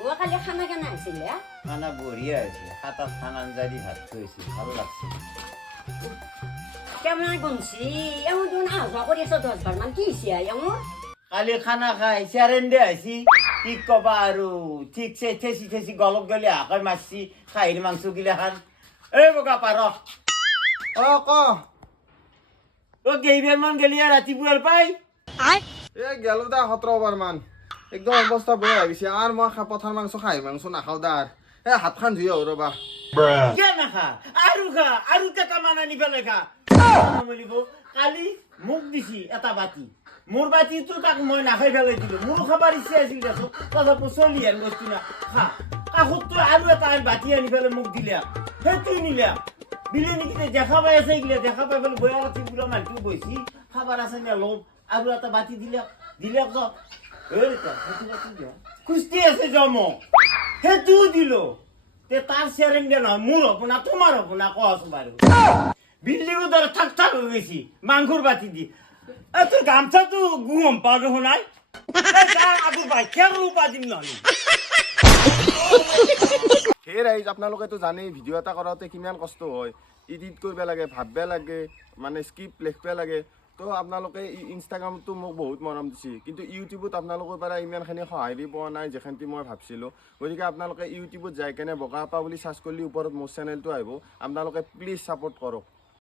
ও কালি খানা কেনা আছিল খানা বঢ়িয়া হৈছে সাতাত খান আঞ্জাদি ভাত থৈছিল ভাল লাগছে কেমন গুনছি এমন তুমি আহা কৰি আছো 10 বাৰ মান কি হৈছে এমন কালি খানা খাই চেৰেণ্ডে আহিছি কি কবা আৰু ঠিকছে ঠেচি ঠেচি গলক গলি হাকৈ মাৰছি খাহীৰ মাংস গিলা খান এই বগা পাৰ ক কেইবাৰ মান গেলি ৰাতিপুৱাৰ পাই গেলো দা 17 বাৰ মান একদম অৱস্থা বেয়া হৈ গৈছে আৰু মই পথাৰ মাংস খাহী মাংস নাখাওঁ দা হাত খান ধুই আহো ৰবা কিয় নাখা আৰু কেইটামান আনি পেলাই খা কালি মোক দিছি এটা বাতি মোৰ বাতিটো তাক মই নাখাই পেলাই দিলো মোৰো খাবাৰ ইচ্ছা আছিল দেচোন তথাপি চলি আৰু বস্তু না খা কাষতটো আৰু এটা বাতি আনি পেলাই মোক দিলে সেইটো নিলে দিলে নেকি দেখা পাই আছে এইগিলা দেখা পাই পেলাই বয়া ৰাতি বোলা মানুহটো বহিছি খাবাৰ আছে নে লব আৰু এটা বাতি দিলে কুস্তি আছে জম সেইটো দিলো তাৰ চেৰেন্ডে নহয় মোৰ হব না তোমাৰ হব না কচোন বাৰু বিল্ডিঙৰ দৰে থাক থাক হৈ গৈছি মাংসৰ বাতি দি তোৰ গামছাটো গুম পাৰ শুনাই আগৰ বাচ্চাৰ ৰূপা দিম নহ'লে সেই ৰাইজ আপোনালোকেতো জানেই ভিডিঅ' এটা কৰাওঁতে কিমান কষ্ট হয় এডিট কৰিব লাগে ভাবিব লাগে মানে স্ক্ৰিপ্ট লিখিব লাগে তো আপোনালোকে ইনষ্টাগ্ৰামটো মোক বহুত মৰম দিছে কিন্তু ইউটিউবত আপোনালোকৰ পৰা ইমানখিনি সঁহাৰি পোৱা নাই যেখানটি মই ভাবিছিলোঁ গতিকে আপোনালোকে ইউটিউবত যাই কেনে বগা আপা বুলি চাৰ্চ কৰিলে ওপৰত মোৰ চেনেলটো আহিব আপোনালোকে প্লিজ ছাপোৰ্ট কৰক